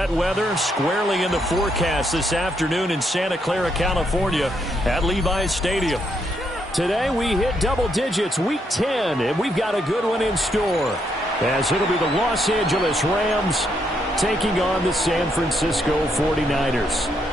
wet weather squarely in the forecast this afternoon in Santa Clara, California at Levi's Stadium. Today we hit double digits, week 10, and we've got a good one in store, as it'll be the Los Angeles Rams taking on the San Francisco 49ers.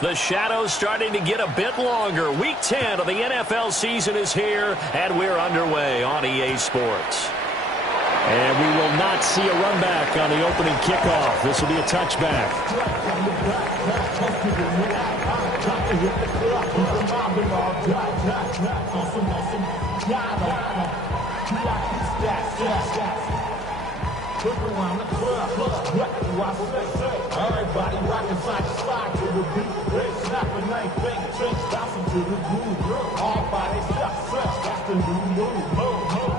The shadow's starting to get a bit longer. Week 10 of the NFL season is here, and we're underway on EA Sports. And we will not see a run back on the opening kickoff. This will be a touchback. Everybody rockin' side to side to the beat. They snapping, ain't thinking, tricks, bouncing to the groove. All body stuff, fresh, that's the new move.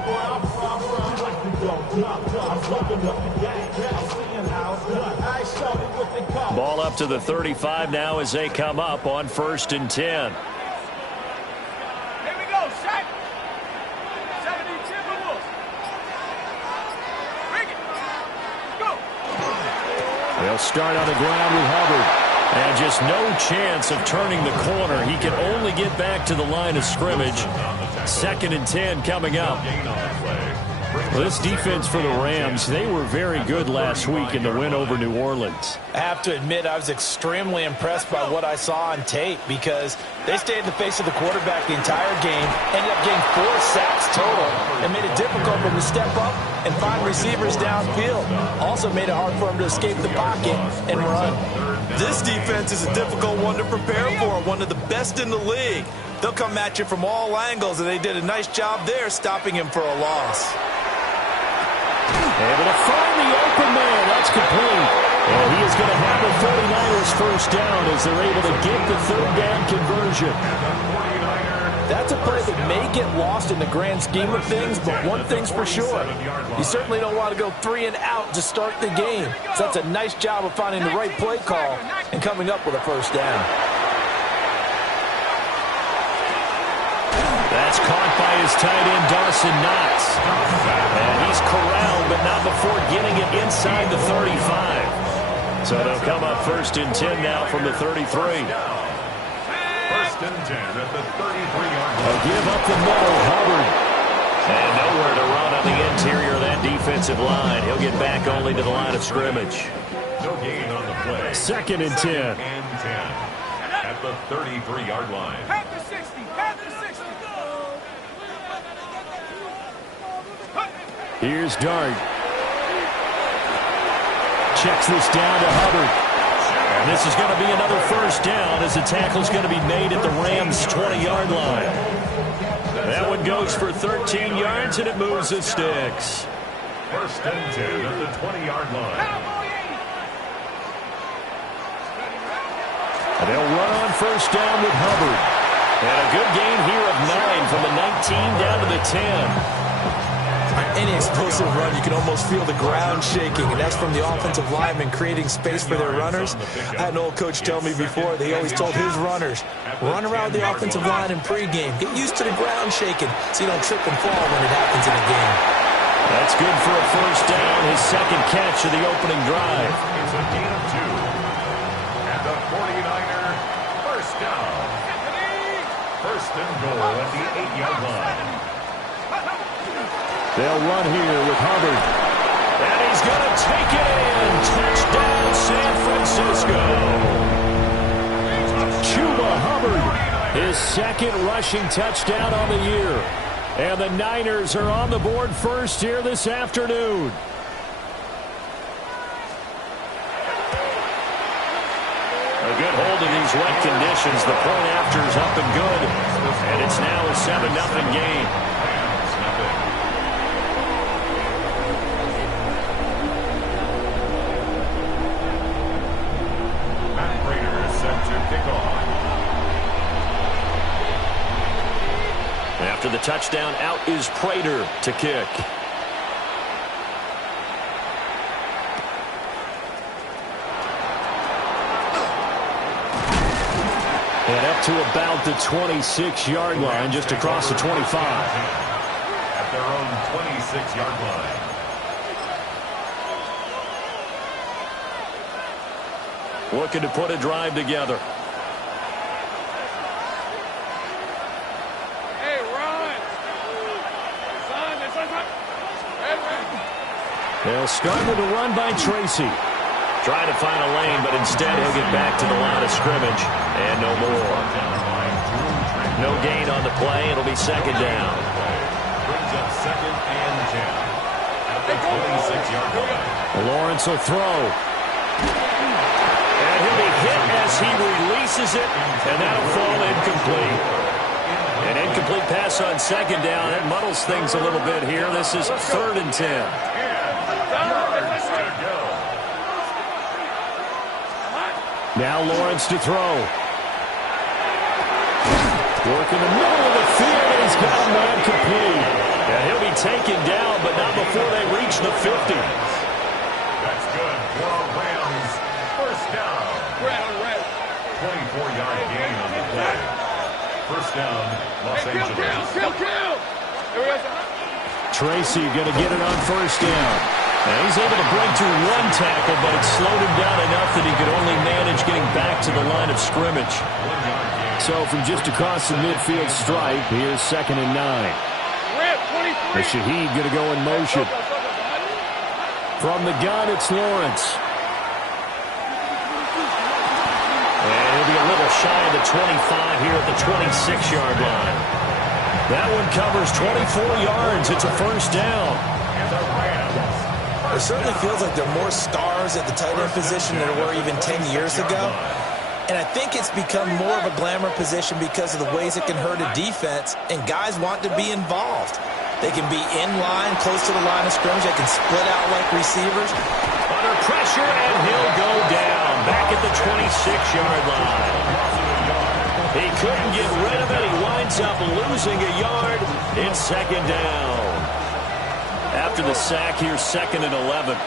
Where I'm from, like to go dumb. I'm fucking up the game, I'm seeing how it's done. I showed it what they call. Ball up to the 35 now as they come up on 1st and 10. They'll start on the ground with Hubbard. And just no chance of turning the corner. He can only get back to the line of scrimmage. 2nd and 10 coming up. Well, this defense for the Rams, they were very good last week in the win over New Orleans. I have to admit, I was extremely impressed by what I saw on tape because they stayed in the face of the quarterback the entire game, ended up getting 4 sacks total, and made it difficult for him to step up and find receivers downfield. Also made it hard for him to escape the pocket and run. This defense is a difficult one to prepare for, one of the best in the league. They'll come at you from all angles, and they did a nice job there stopping him for a loss. Able to find the open man. That's complete. And he is going to have the 49ers first down as they're able to get the 3rd down conversion. That's a play that may get lost in the grand scheme of things, but one thing's for sure. You certainly don't want to go 3 and out to start the game. So that's a nice job of finding the right play call and coming up with a first down. That's caught by his tight end, Dawson Knox. And he's corralled, but not before getting it inside the 35. So they'll come up 1st and 10 now from the 33. 1st and 10 at the 33-yard line. They'll give up the middle, Hubbard. And nowhere to run on the interior of that defensive line. He'll get back only to the line of scrimmage. No gain on the play. 2nd and 10. 2nd and 10 at the 33-yard line. Here's Dart. Checks this down to Hubbard. And this is going to be another first down as the tackle's going to be made at the Rams' 20-yard line. That one goes for 13 yards, and it moves the sticks. 1st and 10 at the 20-yard line. And they'll run on first down with Hubbard. And a good gain here of 9 from the 19 down to the 10. Any explosive run, you can almost feel the ground shaking, and that's from the offensive linemen creating space for their runners. I had an old coach tell me before, they always told his runners, run around the offensive line in pregame. Get used to the ground shaking so you don't trip and fall when it happens in a game. That's good for a first down, his 2nd catch of the opening drive. It's a gain of 2. And the 49er first down. 1st and goal at the 8-yard line. They'll run here with Hubbard. And he's going to take it in. Touchdown, San Francisco. Chuba Hubbard, his 2nd rushing touchdown on the year. And the Niners are on the board first here this afternoon. A good hold in these wet conditions. The point after is up and good. And it's now a 7-0 game. the touchdown. Out is Prater to kick. And up to about the 26-yard line, just across the 25. At their own 26-yard line. Looking to put a drive together. Hey, run! They'll start with a run by Tracy. Trying to find a lane, but instead he'll get back to the line of scrimmage. And no more. No gain on the play. It'll be second down. Brings up second and 10. At the 26-yard line. Lawrence will throw. And he'll be hit as he releases it. And that'll fall incomplete. An incomplete pass on second down. That muddles things a little bit here. This is 3rd and 10. Now Lawrence to throw. Work in the middle of the field, and he's got a man complete. And he'll be taken down, but not before they reach the 50. That's good for a Rams first down. 24-yard gain on the play. First down, Los Angeles. Tracy going to get it on first down. And he's able to break through one tackle, but it slowed him down enough that he could only manage getting back to the line of scrimmage. So from just across the midfield stripe, here's 2nd and 9. The Shaheed going to go in motion. From the gun, it's Lawrence. And he'll be a little shy of the 25 here at the 26-yard line. That one covers 24 yards. It's a first down. It certainly feels like there are more stars at the tight end position than there were even 10 years ago. And I think it's become more of a glamour position because of the ways it can hurt a defense, and guys want to be involved. They can be in line, close to the line of scrimmage. They can split out like receivers. Under pressure, and he'll go down back at the 26-yard line. He couldn't get rid of it. He winds up losing a yard. It's second down. After the sack, here's 2nd and 11.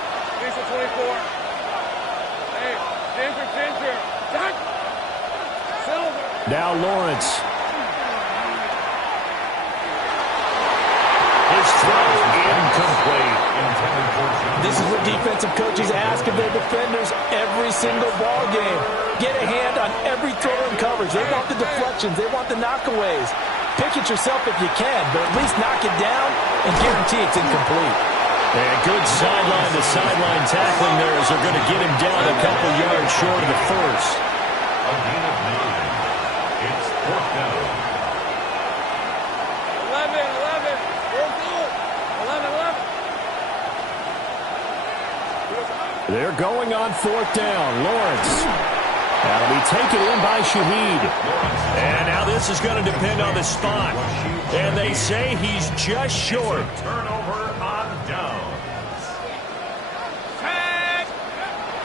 Now Lawrence. His throw incomplete. This is what defensive coaches ask of their defenders every single ball game. Get a hand on every throw and coverage. They want the deflections. They want the knockaways. Pick it yourself if you can, but at least knock it down and guarantee it's incomplete. And good sideline-to-sideline tackling there as they're going to get him down a couple yards short of the first. A gain of 9. It's 4th down. 11. They're going on 4th down. Lawrence. That'll be taken in by Shaheed. And now this is going to depend on the spot. And they say he's just short. Turnover on downs.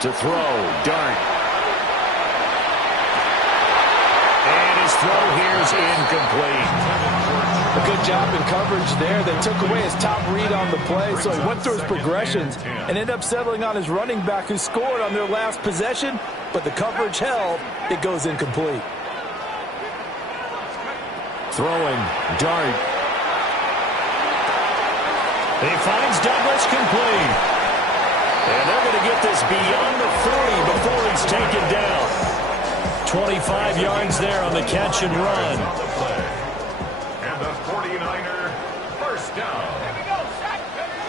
To throw, Dart. And his throw here's incomplete. A good job in coverage there. They took away his top read on the play, so he went through his progressions and ended up settling on his running back who scored on their last possession, but the coverage held. It goes incomplete. Throwing, Dart. He finds Douglas complete. And they're going to get this beyond the 40 before he's taken down. 25 yards there on the catch and run. And the 49er first down.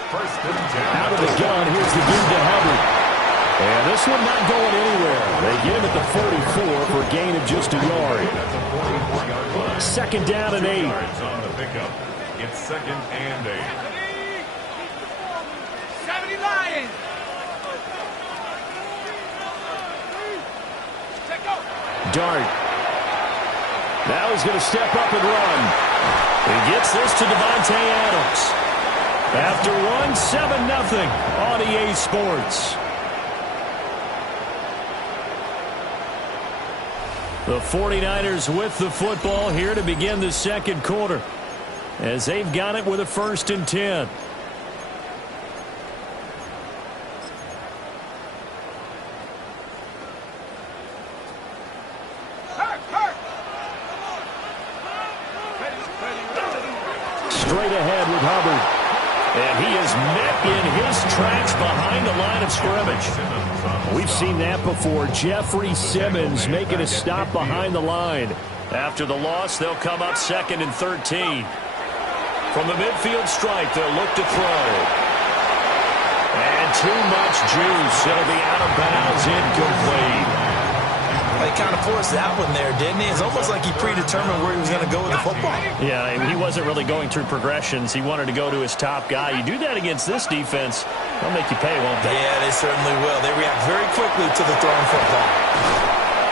First and 10. Out of the gun, here's the give to Hubbard. And this one not going anywhere. They get him at the 44 for a gain of just a yard. Second down and 8. Yards on the pickup. It's 2nd and 8. 70 Lions. Dart. Now he's going to step up and run. He gets this to Devontae Adams. After one, 7-0 on EA Sports. The 49ers with the football here to begin the second quarter. as they've got it with a 1st and 10. Straight ahead with Hubbard. And he is met in his tracks behind the line of scrimmage. We've seen that before. Jeffrey Simmons making a stop behind the line. After the loss, they'll come up 2nd and 13. From the midfield stripe, they'll look to throw. And too much juice. It'll be out of bounds, incomplete. He kind of forced that one there, didn't he? It's almost like he predetermined where he was going to go with the football. Yeah, he wasn't really going through progressions. He wanted to go to his top guy. You do that against this defense, they'll make you pay, won't they? Yeah, they certainly will. They react very quickly to the thrown football.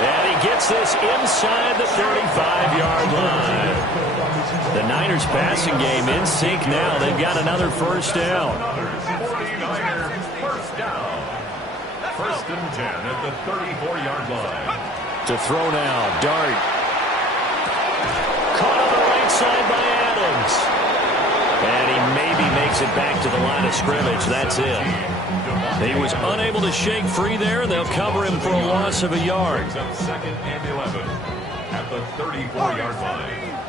And he gets this inside the 35-yard line. The Niners passing game in sync now. They've got another 1st down. 49ers first down. 1st and 10 at the 34-yard line. To throw now, Dart. Caught on the right side by Adams. And he maybe makes it back to the line of scrimmage. That's it. He was unable to shake free there. They'll cover him for a loss of a yard. 2nd and 11 at the 34-yard line.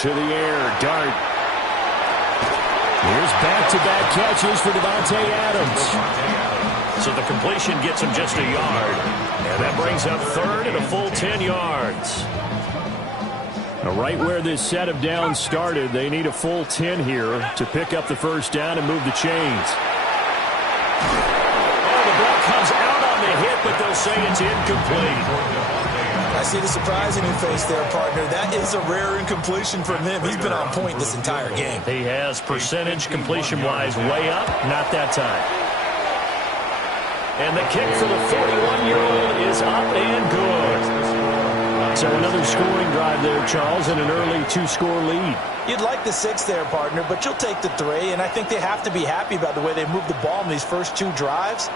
To the air, Dart. Here's back-to-back catches for Davante Adams. So the completion gets him just a yard. And that brings up 3rd and a full 10 yards. Now, right where this set of downs started, they need a full 10 here to pick up the 1st down and move the chains. Oh, the ball comes out on the hit, but they'll say it's incomplete. I see the surprise in your face there, partner. That is a rare incompletion from him. He's been on point this entire game. He has percentage completion-wise way up. Not that time. And the kick for the 41-year-old is up and good. So another scoring drive there, Charles, and an early 2-score lead. You'd like the 6 there, partner, but you'll take the 3, and I think they have to be happy about the way they moved the ball in these first 2 drives.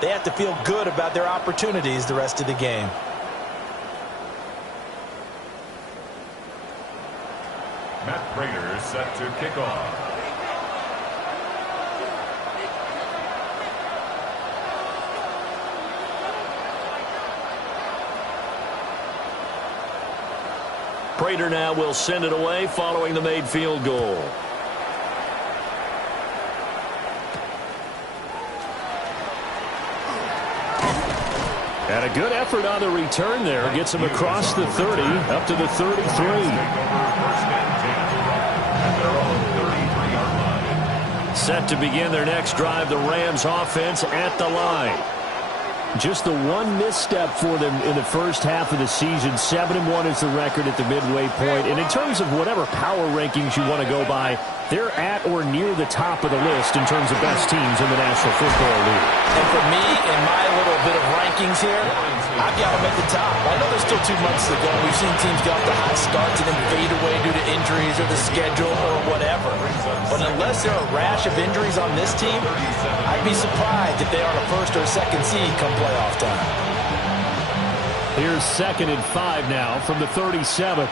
They have to feel good about their opportunities the rest of the game. Matt Prater set to kick off. Prater now will send it away following the made field goal. And a good effort on the return there. Gets him across the 30, up to the 33. Set to begin their next drive, the Rams offense at the line. Just the one misstep for them in the first half of the season. 7-1 is the record at the midway point. And in terms of whatever power rankings you want to go by, they're at or near the top of the list in terms of best teams in the National Football League. And for me, in my little bit of rankings here, I've got them at the top. I know there's still 2 months to go. We've seen teams get off to hot starts and then fade away due to injuries or the schedule or whatever. But unless there are a rash of injuries on this team, I'd be surprised if they are the 1st or 2nd seed come playoff time. Here's 2nd and 5 now from the 37.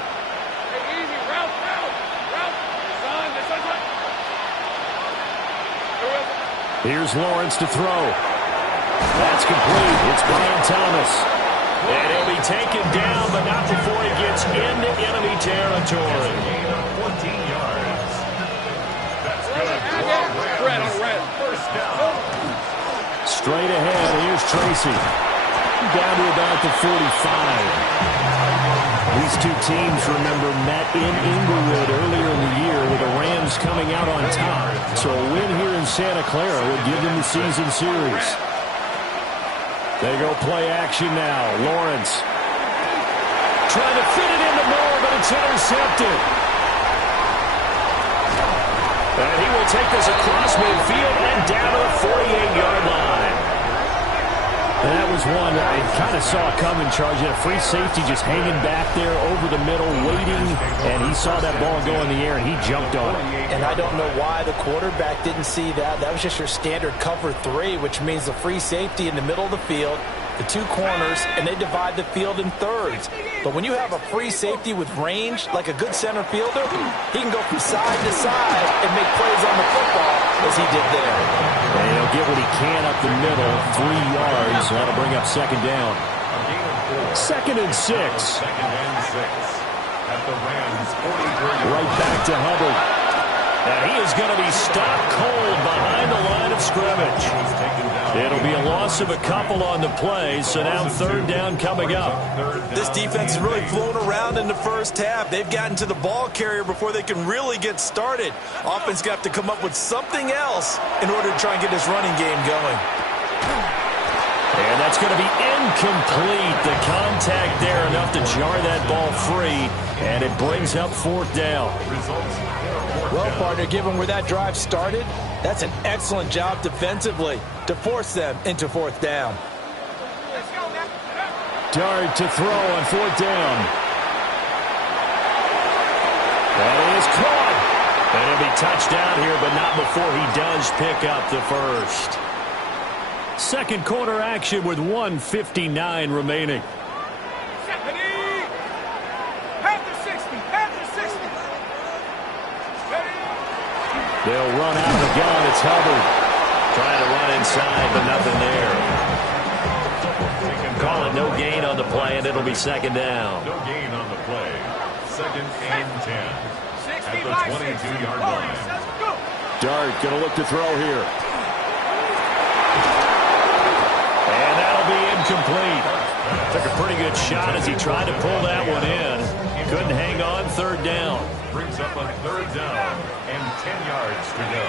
Here's Lawrence to throw. That's complete. It's Brian Thomas. And he'll be taken down, but not before he gets into enemy territory. 14 yards. That's good. First down. Straight ahead, here's Tracy. Down to about the 45. These 2 teams, remember, met in Inglewood earlier in the year with the Rams coming out on top. So a win here in Santa Clara would give them the season series. They go play action now. Lawrence trying to fit it into Moore, but it's intercepted. And he will take this across midfield and down to the 48-yard line. And that was one that I kind of saw coming, Charge. He had a free safety just hanging back there over the middle, waiting, and he saw that ball go in the air, and he jumped on it. And I don't know why the quarterback didn't see that. That was just your standard cover 3, which means the free safety in the middle of the field the two corners, and they divide the field in thirds. But when you have a free safety with range, like a good center fielder, he can go from side to side and make plays on the football as he did there. And he'll get what he can up the middle, 3 yards. That'll bring up second down. 2nd and 6. 2nd and 6. At the Rams 43. Right back to Hubbard. And he is going to be stopped cold behind the line of scrimmage. It'll be a loss of a couple on the play, so now 3rd down coming up. This defense has really flown around in the first half. They've gotten to the ball carrier before they can really get started. Offense got to come up with something else in order to try and get this running game going. And that's going to be incomplete. The contact there enough to jar that ball free, and it brings up 4th down. Well, partner, given where that drive started, that's an excellent job defensively to force them into 4th down. Dart to throw on 4th down. That is caught. And it'll be touchdown here, but not before he does pick up the first. Second quarter action with 1:59 remaining. They'll run out of the gun. It's Hubbard trying to run inside, but nothing there. Call it no gain on the play, and it'll be second down. No gain on the play. 2nd and 10. At the 22-yard line. Dart going to look to throw here. And that'll be incomplete. Took a pretty good shot as he tried to pull that one in. Couldn't hang on, 3rd down. Brings up a 3rd down and 10 yards to go.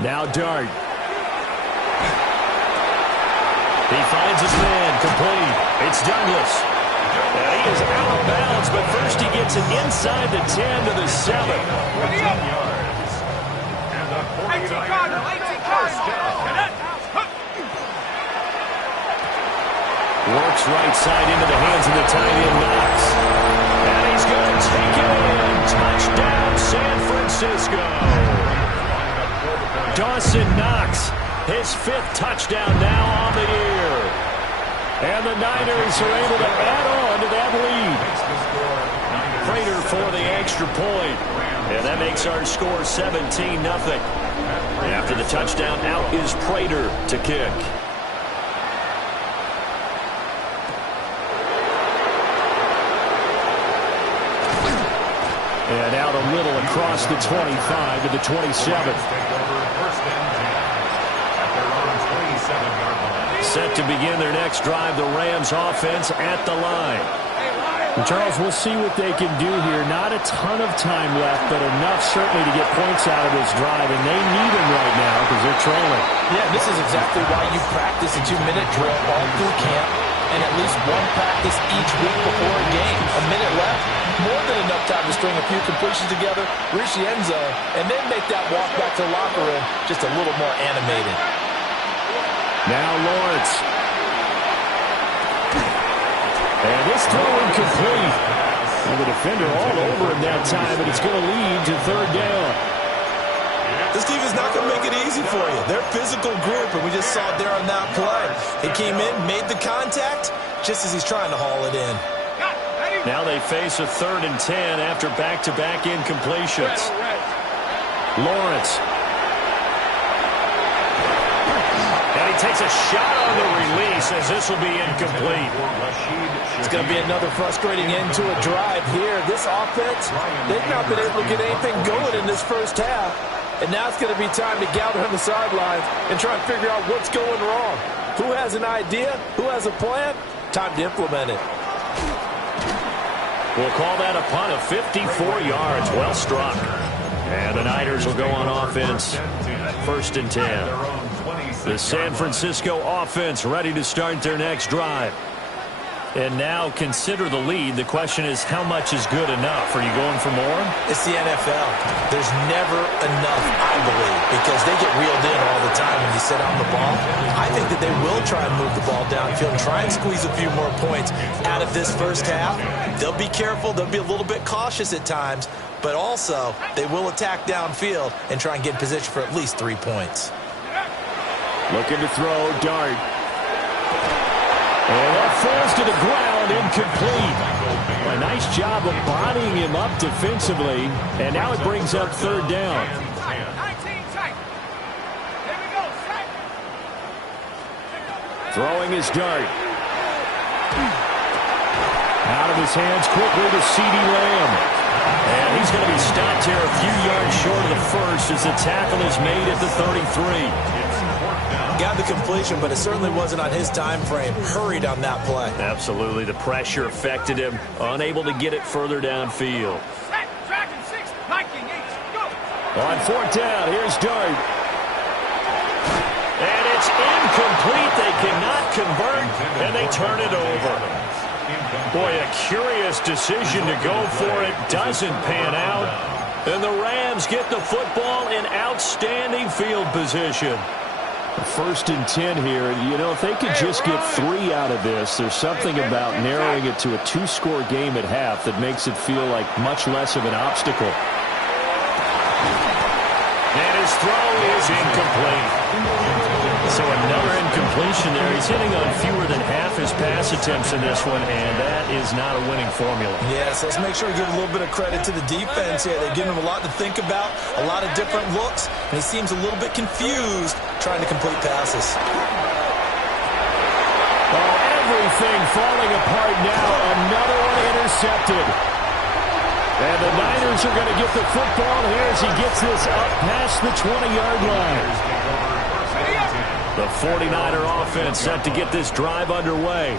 Now Dart. He finds his man, complete. It's Douglas. And he is out of bounds, but first he gets it inside the 10 to the 7. 14 yards. And the 49ers first down. Works right side into the hands of the tight end, Knox. And he's going to take it in. Touchdown, San Francisco. Dawson Knox, his 5th touchdown now on the year. And the Niners are able to add on to that lead. Prater for the extra point. And that makes our score 17-0. After the touchdown, out is Prater to kick. And out a little across the 25 to the 27. Set to begin their next drive, the Rams offense at the line. And Charles, we'll see what they can do here. Not a ton of time left, but enough certainly to get points out of this drive, and they need them right now because they're trailing. Yeah, this is exactly why you practice a 2-minute drill all through camp and at least one practice each week before a game. A minute left, more than enough time to string a few completions together, reach the end zone, and then make that walk back to the locker room just a little more animated. Now Lawrence. And this throw incomplete. And the defender all over him that time, but it's going to lead to 3rd down. This defense is not going to make it easy for you. They're a physical group, and we just saw it there on that play. He came in, made the contact, just as he's trying to haul it in. Now they face a 3rd and 10 after back-to-back incompletions. Lawrence. And he takes a shot on the release as this will be incomplete. It's going to be another frustrating end to a drive here. This offense, they've not been able to get anything going in this first half. And now it's going to be time to gather on the sidelines and try and figure out what's going wrong. Who has an idea? Who has a plan? Time to implement it. We'll call that a punt of 54 yards. Well struck. And the Niners will go on offense. 1st and 10. The San Francisco offense ready to start their next drive. And now consider the lead. The question is, how much is good enough? Are you going for more? It's the NFL. There's never enough, I believe, because they get reeled in all the time when you sit on the ball. I think that they will try and move the ball downfield, try and squeeze a few more points out of this first half. They'll be careful. They'll be a little bit cautious at times, but also they will attack downfield and try and get in position for at least 3 points. Looking to throw, Dart. And that falls to the ground, incomplete. A nice job of bodying him up defensively, and now it brings up third down. 19 tight. Here we go. Throwing his Dart. Out of his hands quickly to CeeDee Lamb. And he's going to be stopped here a few yards short of the first as the tackle is made at the 33. Got the completion, but it certainly wasn't on his time frame. Hurried on that play. Absolutely. The pressure affected him. Unable to get it further downfield. Dragon 6, 19 8, go. On fourth down, here's Dart. And it's incomplete. They cannot convert, and they turn it over. Boy, a curious decision to go for it. Doesn't pan out. And the Rams get the football in outstanding field position. First and 10 here. You know, if they could just get 3 out of this, there's something about narrowing it to a 2-score game at half that makes it feel like much less of an obstacle. And his throw is incomplete. So another incompletion there. He's hitting on fewer than half his pass attempts in this one, and that is not a winning formula. Yes, let's make sure we give a little bit of credit to the defense here. They've given him a lot to think about, a lot of different looks, and he seems a little bit confused trying to complete passes. Oh, everything falling apart now. Another one intercepted. And the Niners are going to get the football here as he gets this up past the 20-yard line. The 49er offense set to get this drive underway.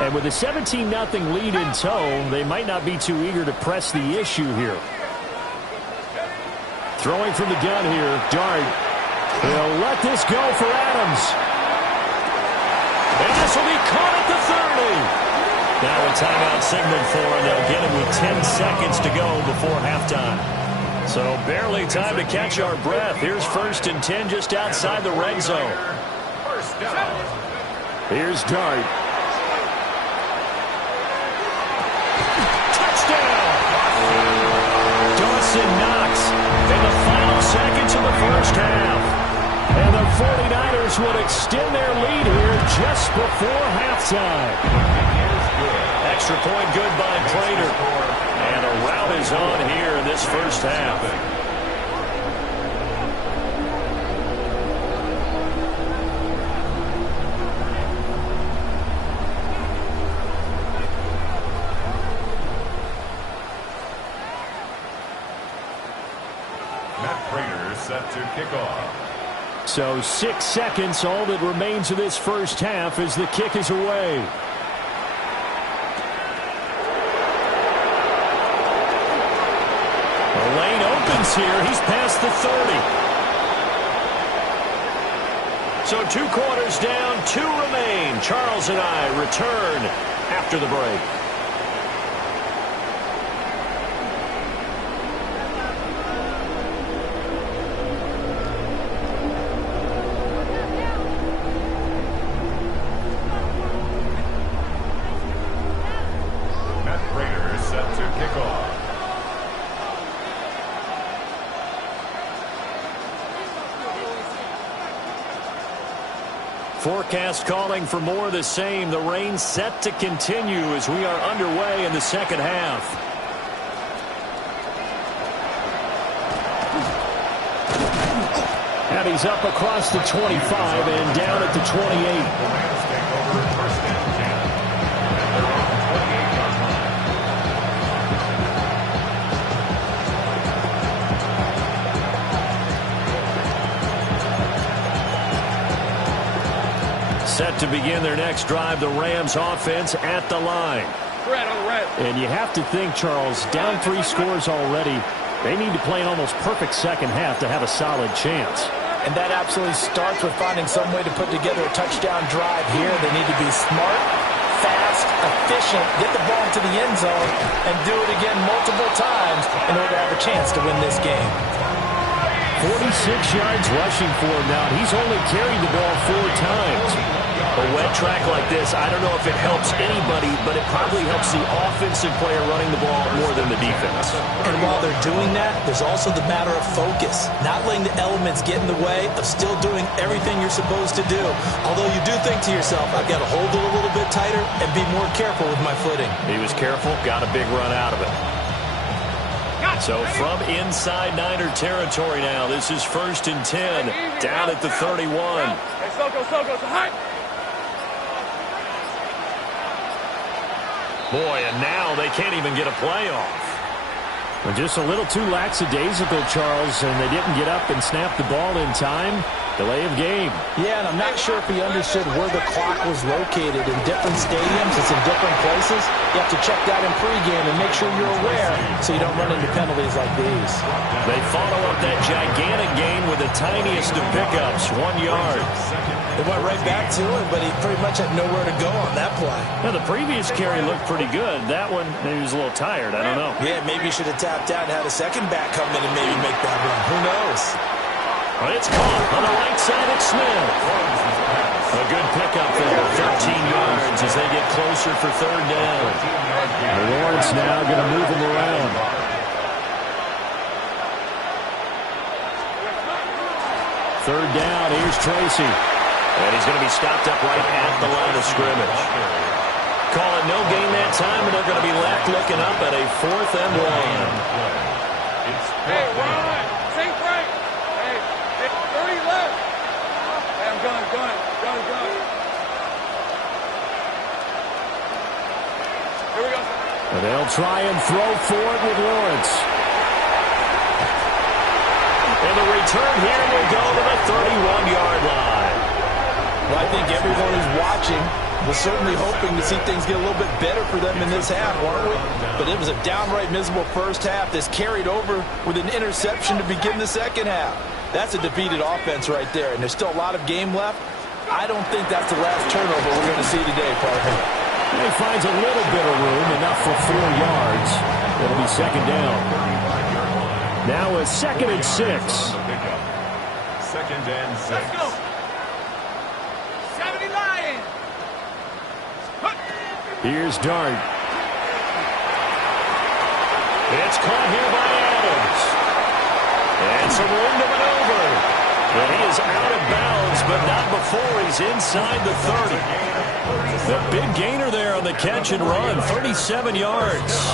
And with a 17-0 lead in tow, they might not be too eager to press the issue here. Throwing from the gun here, Dart. He'll let this go for Adams. And this will be caught at the 30. Now a timeout signal for him. They'll get him with 10 seconds to go before halftime. So barely time to catch our breath. Here's first and 10 just outside the red zone. First down. Here's Dart. Touchdown! Dawson Knox in the final seconds of the first half. And the 49ers would extend their lead here just before halftime. Extra point good by Prater. And a rout is on here in this first half. Matt Prater set to kick off. So 6 seconds, all that remains of this first half as the kick is away. The lane opens here. He's past the 30. So 2 quarters down, 2 remain. Charles and I return after the break. Matt Prater set to kick off. Forecast calling for more of the same. The rain set to continue as we are underway in the second half. And he's up across the 25 and down at the 28. Set to begin their next drive, the Rams offense at the line. Red on the red. And you have to think, Charles, down 3 scores already. They need to play an almost perfect second half to have a solid chance. And that absolutely starts with finding some way to put together a touchdown drive here. They need to be smart, fast, efficient, get the ball into the end zone, and do it again multiple times in order to have a chance to win this game. 46 yards rushing for him now. He's only carried the ball 4 times. A wet track like this, I don't know if it helps anybody, but it probably helps the offensive player running the ball more than the defense. And while they're doing that, there's also the matter of focus. Not letting the elements get in the way of still doing everything you're supposed to do. Although you do think to yourself, I've got to hold it a little bit tighter and be more careful with my footing. He was careful, got a big run out of it. So from inside Niner territory now, this is 1st and 10, down at the 31. Hey, Soko, high. Boy, and now they can't even get a play off. Well, just a little too lackadaisical, Charles, and they didn't get up and snap the ball in time. Delay of game. Yeah, and I'm not sure if he understood where the clock was located. In different stadiums, it's in different places. You have to check that in pregame and make sure you're aware so you don't run into penalties like these. They follow up that gigantic gain with the tiniest of pickups, 1 yard. They went right back to it, but he pretty much had nowhere to go on that play. Now, the previous carry looked pretty good. That one, maybe he was a little tired. I don't know. Yeah, maybe he should have tapped out and had a second back come in and maybe make that run. Who knows? But it's caught on the right side at Smith. A good pickup there, 13 yards as they get closer for 3rd down. Lawrence now going to move him around. Third down, here's Tracy. And he's going to be stopped up right at the line of scrimmage. Call it no gain that time, and they're going to be left looking up at a 4th and 1. Hey, Ron, same break. Hey, 30 left. Hey, I'm going. Here we go. And they'll try and throw for it with Lawrence. And the return here will go to the 31-yard line. Well, I think everyone who's watching was certainly hoping to see things get a little bit better for them in this half, weren't we? But it was a downright miserable first half that's carried over with an interception to begin the second half. That's a defeated offense right there, and there's still a lot of game left. I don't think that's the last turnover we're going to see today, partner. He finds a little bit of room, enough for 4 yards. It'll be 2nd down. Now a 2nd and 6. 2nd and 6. Let's go. 70 Lions. Here's Dart. It's caught here by Adams. And some room to maneuver. But he is out of bounds, but not before he's inside the 30. The big gainer there on the catch and run, 37 yards.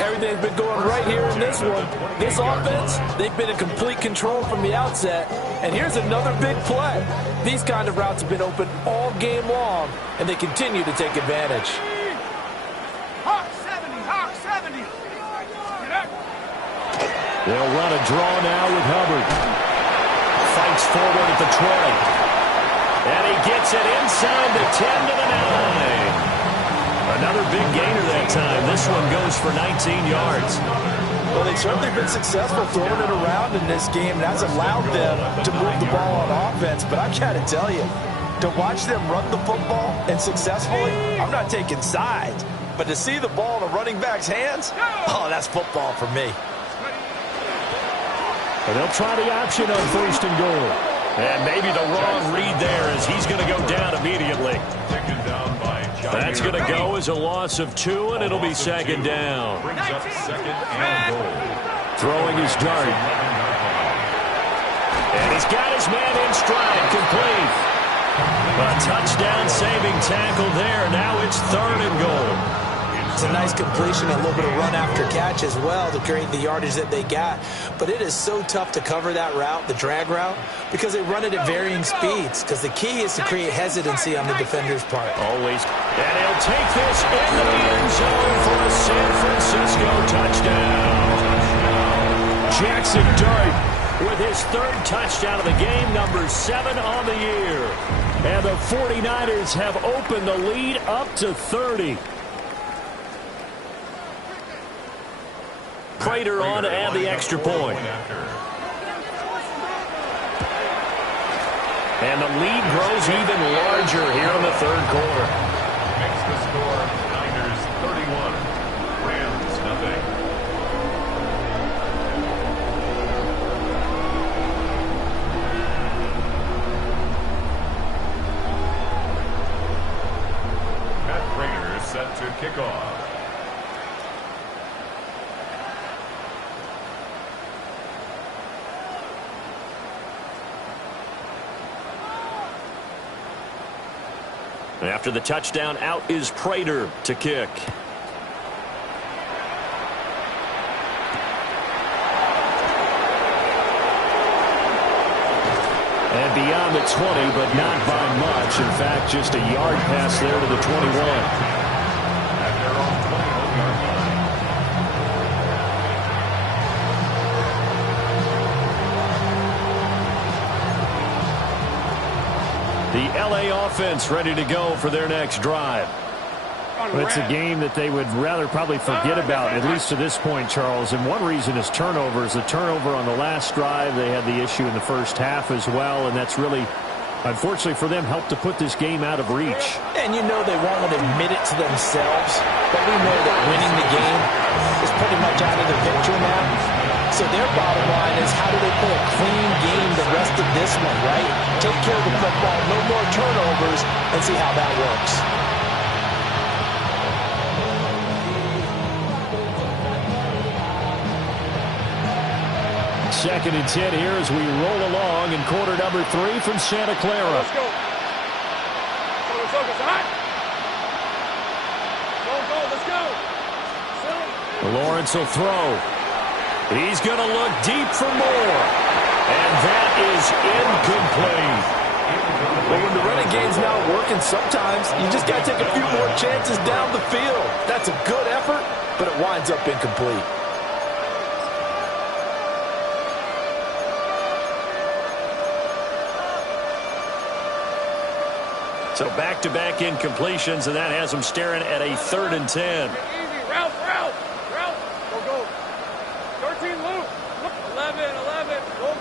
Everything's been going right here in this one. This offense, they've been in complete control from the outset. And here's another big play. These kind of routes have been open all game long, and they continue to take advantage. Hawk 70. Get up. They'll run a draw now with Hubbard. Fights forward at the 20. And he gets it inside the 10 to the 9. Another big gainer that time. This one goes for 19 yards. Well, they've certainly been successful throwing it around in this game. That's allowed them to move the ball on offense. But I've got to tell you, to watch them run the football and successfully, I'm not taking sides. But to see the ball in a running back's hands, oh, that's football for me. And they'll try the option on 1st and goal. And maybe the wrong read there as he's going to go down immediately. Taken down by John. That's going to go as a loss of 2, and it'll be 2nd down. Brings up 2nd and goal. Throwing his Dart. And he's got his man in stride, complete. A touchdown-saving tackle there. Now it's 3rd and goal. It's a nice completion, a little bit of run after catch as well to create the yardage that they got. But it is so tough to cover that route, the drag route, because they run it at varying speeds. Because the key is to create hesitancy on the defender's part. Always. And he'll take this into the end zone for a San Francisco touchdown. Jackson Dart with his 3rd touchdown of the game, number 7 on the year. And the 49ers have opened the lead up to 30. Prater on to add the extra point. And the lead grows even larger here in the 3rd quarter. Makes the score Niners 31, Rams nothing. And after the touchdown, out is Prater to kick. And beyond the 20, but not by much. In fact, just a yard pass there to the 21. At their own 20-yard line. The LA offense ready to go for their next drive. It's a game that they would rather probably forget about, at least to this point, Charles. And one reason is turnovers. The turnover on the last drive, they had the issue in the first half as well, and that's really, unfortunately for them, helped to put this game out of reach. And you know they won't admit it to themselves, but we know that winning the game is pretty much out of the picture now. So their bottom line is, how do they play a clean game the rest of this one, right? Take care of the football, no more turnovers, and see how that works. Second and 10 here as we roll along in quarter number 3 from Santa Clara. Let's go. Focus, hot. Go, let's go. Lawrence will throw. He's going to look deep for more. And that is incomplete. But when the running game's not working, sometimes you just got to take a few more chances down the field. That's a good effort, but it winds up incomplete. So back-to-back incompletions, and that has them staring at a 3rd and 10. Easy, route. Go. 13 loop. 11, go.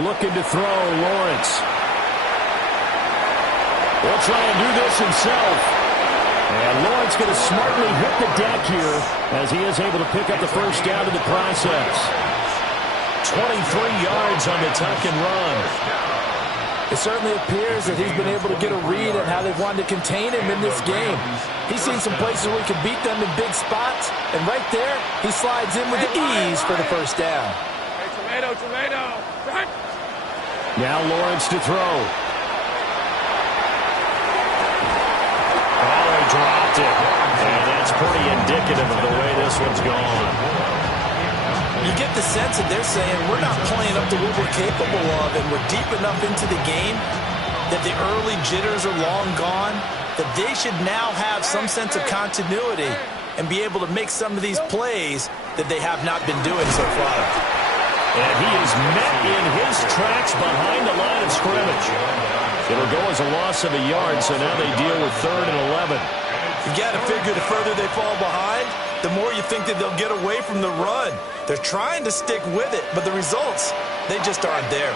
Looking to throw, Lawrence. Will try and do this himself. And Lawrence going to smartly hit the deck here as he is able to pick up the first down in the process. 23 yards on the tuck and run. It certainly appears that he's been able to get a read on how they've wanted to contain him in this game. He's seen some places where he can beat them in big spots, and right there, he slides in with ease for the first down. Hey, tomato. Front. Now Lawrence to throw. Oh, he dropped it. And that's pretty indicative of the way this one's gone. You get the sense that they're saying, we're not playing up to what we're capable of, and we're deep enough into the game that the early jitters are long gone, that they should now have some sense of continuity and be able to make some of these plays that they have not been doing so far. And he is met in his tracks behind the line of scrimmage. It'll go as a loss of a yard, so now they deal with 3rd and 11. You got to figure the further they fall behind, the more you think that they'll get away from the run. They're trying to stick with it, but the results, they just aren't there.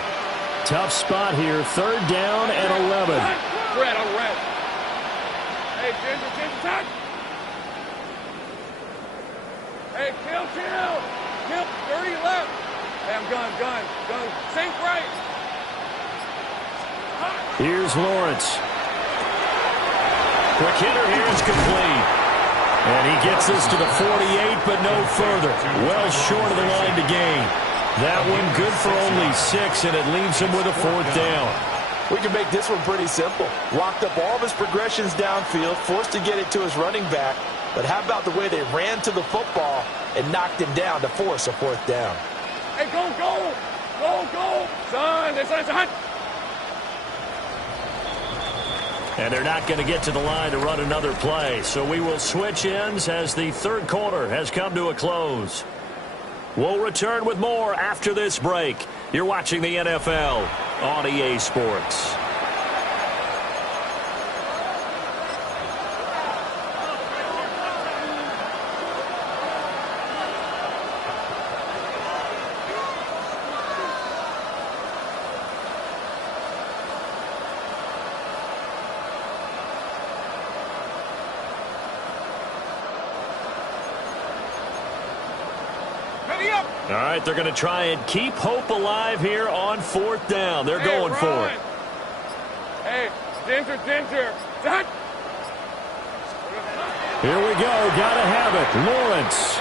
Tough spot here, 3rd down and 11. Red. Hey, Ginger, touch. Hey, kill. 30 left. Hey, I'm gun. Sink right. Here's Lawrence. Quick hitter here is complete. And he gets this to the 48, but no further. Well short of the line to gain. That one good for only 6, and it leaves him with a 4th down. We can make this one pretty simple. Locked up all of his progressions downfield, forced to get it to his running back. But how about the way they ran to the football and knocked him down to force a 4th down? Hey, go. Son, it's hot. And they're not going to get to the line to run another play. So we will switch ends as the 3rd quarter has come to a close. We'll return with more after this break. You're watching the NFL on EA Sports. All right, they're going to try and keep hope alive here on 4th down. They're going for it. Hey, Ginger. Touch. Here we go. Got to have it. Lawrence.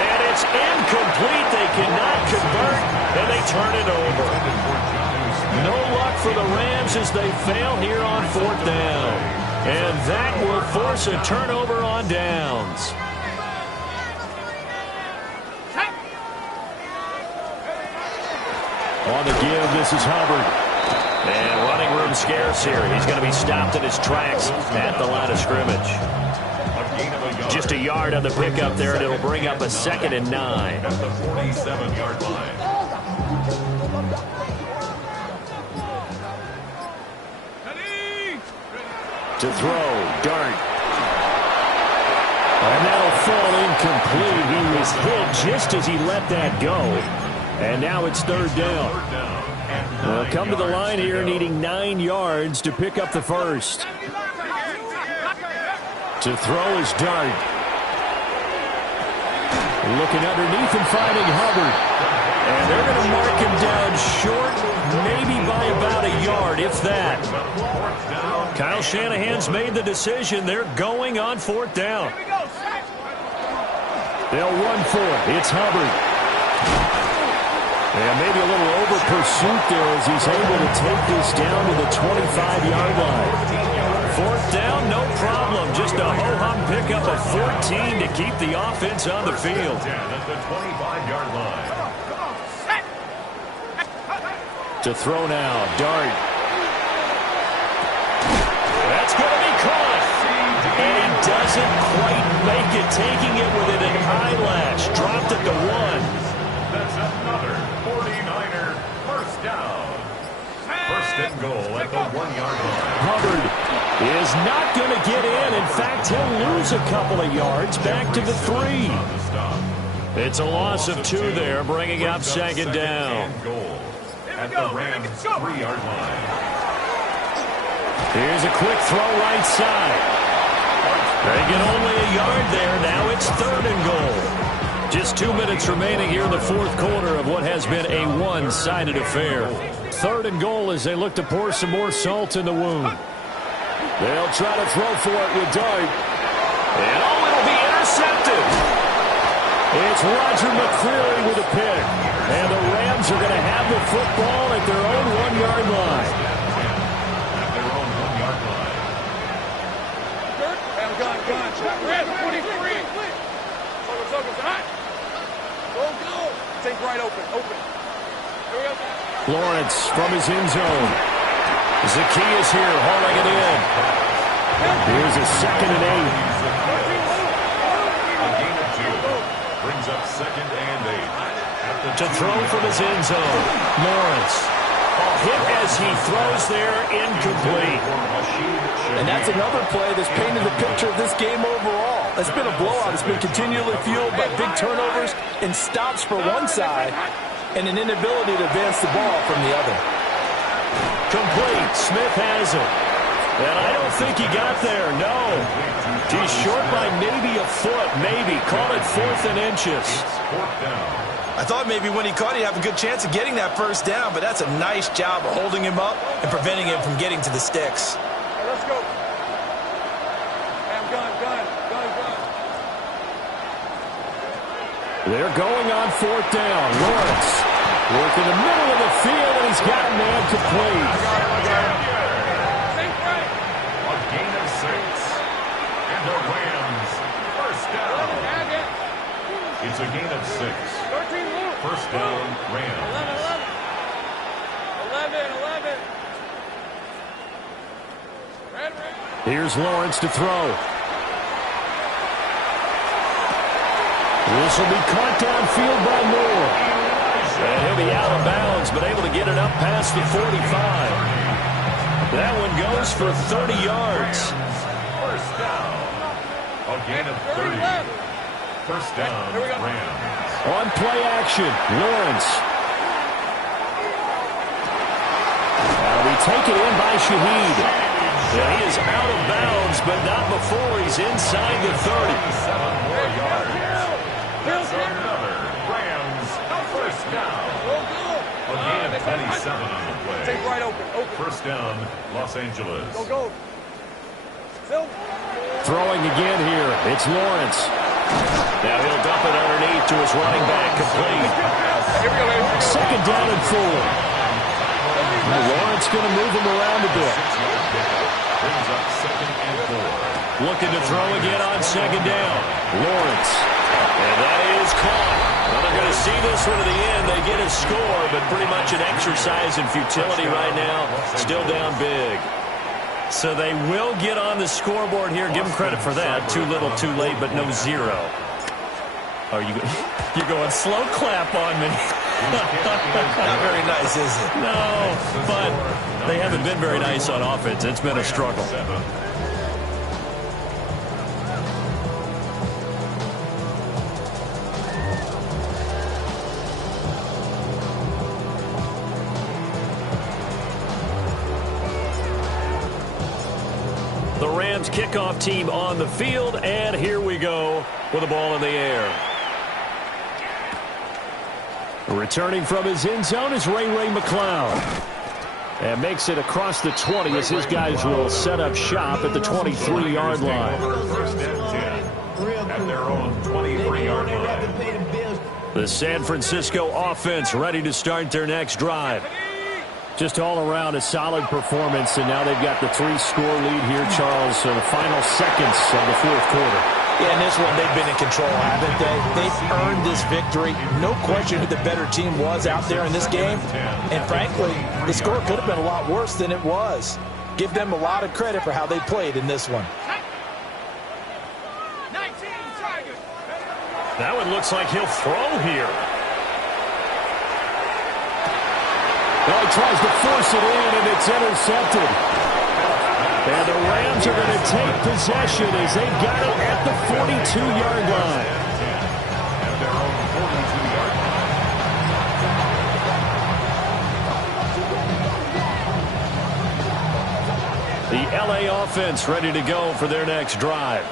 And it's incomplete. They cannot convert, and they turn it over. No luck for the Rams as they fail here on 4th down. And that will force a turnover on downs. On the give, this is Hubbard. And running room scarce here. He's going to be stopped in his tracks at the line of scrimmage. Just a yard on the pickup there, and it'll bring up a 2nd and 9. At the 47-yard line. To throw, Dart. And that'll fall incomplete. He was hit just as he let that go. And now it's 3rd down. They'll come to the line here needing 9 yards to pick up the first. To throw is Dart. Looking underneath and finding Hubbard. And they're going to mark him down short, maybe by about a yard, if that. Kyle Shanahan's made the decision. They're going on 4th down. They'll run for it. It's Hubbard. And maybe a little over pursuit there as he's able to take this down to the 25-yard line. 4th down, no problem. Just a ho-hum pickup of 14 to keep the offense on the field. At the 25-yard line. To throw now, Dart. That's going to be caught. And he doesn't quite make it, taking it within an eyelash. Dropped at the 1. That's another 49er first down. 1st and goal at the 1-yard line. Hubbard is not going to get in. In fact, he'll lose a couple of yards back to the 3. It's a loss of 2 there, bringing up 2nd down. Goal at the Rams 3-yard line. Here's a quick throw right side. They get only a yard there. Now it's 3rd and goal. Just 2 minutes remaining here in the 4th quarter of what has been a one-sided affair. 3rd and goal as they look to pour some more salt in the wound. They'll try to throw for it with Dart. And it'll be intercepted. It's Roger McCreary with a pick. And the Rams are going to have the football at their own 1-yard line. At their own 1-yard line. Red 43. Go. Take right open. Here we go. Lawrence from his end zone. Zacchaeus here hauling it in. Here's a 2nd and 8. A gain of 2. Brings up 2nd and 8. To throw from his end zone. Lawrence. Hit as he throws there, incomplete. And that's another play that's painted the picture of this game overall. It's been a blowout. It's been continually fueled by big turnovers and stops for one side and an inability to advance the ball from the other. Complete. Smith has it. And I don't think he got there, no. He's short by maybe a foot, maybe. Call it 4th and inches. I thought maybe when he caught it, he'd have a good chance of getting that first down, but that's a nice job of holding him up and preventing him from getting to the sticks. Right, let's go. Gun. They're going on 4th down. Lawrence working the middle of the field, and he's got a man complete. A gain of 6. And the Rams first down. It's a gain of 6. 1st down, Rams. 11. Here's Lawrence to throw. This will be caught downfield by Moore. And he'll be out of bounds, but able to get it up past the 45. That one goes for 30 yards. First down. A gain of 30. First down, Rams. On play action, Lawrence. That'll be taken in by Shaheed. And he is out of bounds, but not before he's inside the 30. 7 more yards. That's another Rams first down. A gain of 27 on the play. Take right open. First down, Los Angeles. Go. Phil. Throwing again here. It's Lawrence. Now he'll dump it underneath to his running back, complete. Here we go, baby. 2nd down and 4. Lawrence going to move him around a bit. Brings up 2nd and 4. Looking to throw again on 2nd down. Lawrence. And that is caught. Well, they're going to see this one to the end. They get a score, but pretty much an exercise in futility right now. Still down big. So they will get on the scoreboard here. Give them credit for that. Too little, too late, but no zero. Oh, you're going slow clap on me. Not very nice, is it? No, but they haven't been very nice on offense. It's been a struggle. The Rams kickoff team on the field, and here we go with the ball in the air. Returning from his end zone is Ray McCloud. And makes it across the 20 as his guys will set up shop at the 23-yard line. 1st and 10 at their own 23-yard line. The San Francisco offense ready to start their next drive. Just all around a solid performance, and now they've got the 3-score lead here, Charles, so the final seconds of the 4th quarter. Yeah, in this one, they've been in control, haven't they? They've earned this victory. No question who the better team was out there in this game. And frankly, the score could have been a lot worse than it was. Give them a lot of credit for how they played in this one. That one looks like he'll throw here. Well, he tries to force it in, and it's intercepted. And the Rams are going to take possession as they've got it at the 42-yard line. At their own 42-yard line. The LA offense ready to go for their next drive.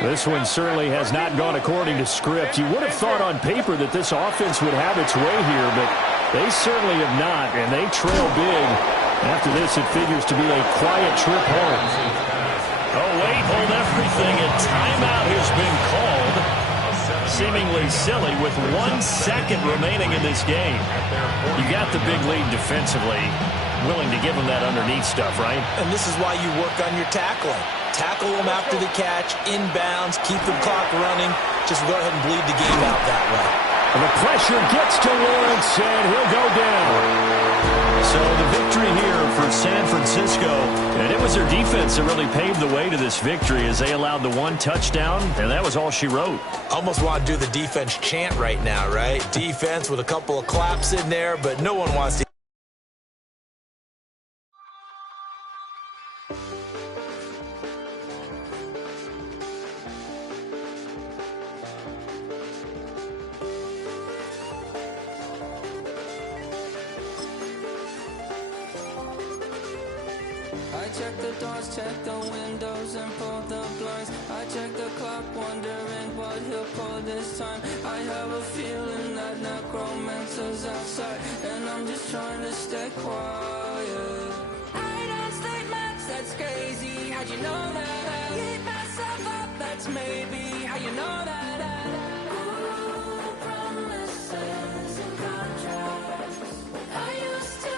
This one certainly has not gone according to script. You would have thought on paper that this offense would have its way here, but they certainly have not, and they trail big. After this, it figures to be a quiet trip home. Oh, wait, hold everything. A timeout has been called. Seemingly silly with 1 second remaining in this game. You got the big lead defensively. Willing to give them that underneath stuff, right? And this is why you work on your tackling. Tackle them after the catch, inbounds, keep the clock running. Just go ahead and bleed the game out that way. And the pressure gets to Lawrence, and he'll go down. So the victory here for San Francisco, and it was their defense that really paved the way to this victory as they allowed the 1 touchdown, and that was all she wrote. Almost want to do the defense chant right now, right? Defense with a couple of claps in there, but no one wants to. Check the doors, check the windows, and pull the blinds. I check the clock, wondering what he'll pull this time. I have a feeling that necromancer's outside, and I'm just trying to stay quiet. I don't stay much, that's crazy. How'd you know that? I keep myself up, that's maybe how you know that. Ooh, promises and contracts. I used to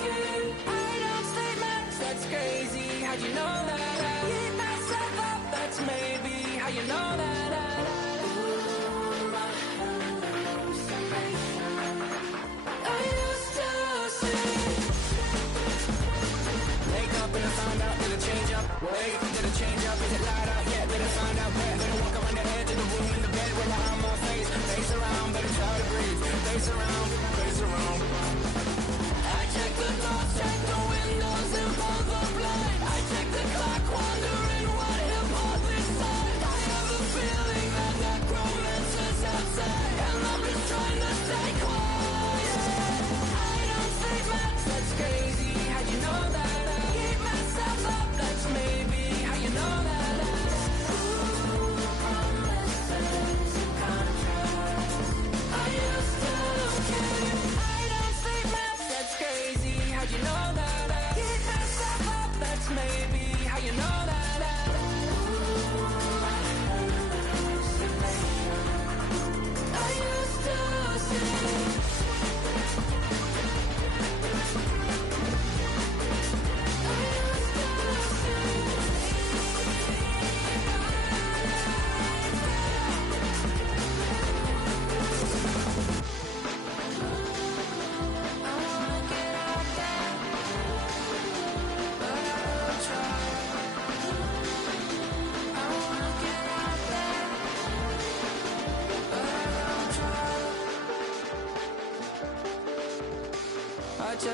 keep. I don't stay much, that's crazy. How'd you know that? I keep myself up, that's maybe how you know that. Ooh, my hallucination. I used to see. Wake up and I find out, did it change up? Wake up, did it change up? Is it light up? Yeah, did it find out? Where? Better walk around the edge of the room in the bed with my arm on my face. Face around, better try to breathe. Face around, face around. I check the doors, check the windows, and pull the blind. I check the clock, wondering what he'll pull this time. I have a feeling that necromancer's outside, and I'm just trying to stay quiet. I don't say much, that's crazy. How'd you know that? I keep myself up, that's maybe how you know that. Ooh, promises and contracts. I used to keep. I don't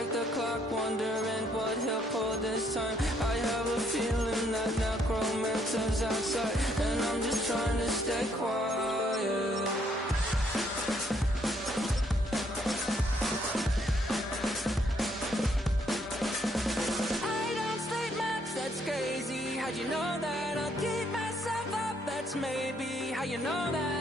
check the clock, wondering what he'll pull this time. I have a feeling that necromancer's outside, and I'm just trying to stay quiet. I don't sleep much, that's crazy. How'd you know that? I'll keep myself up, that's maybe how you know that.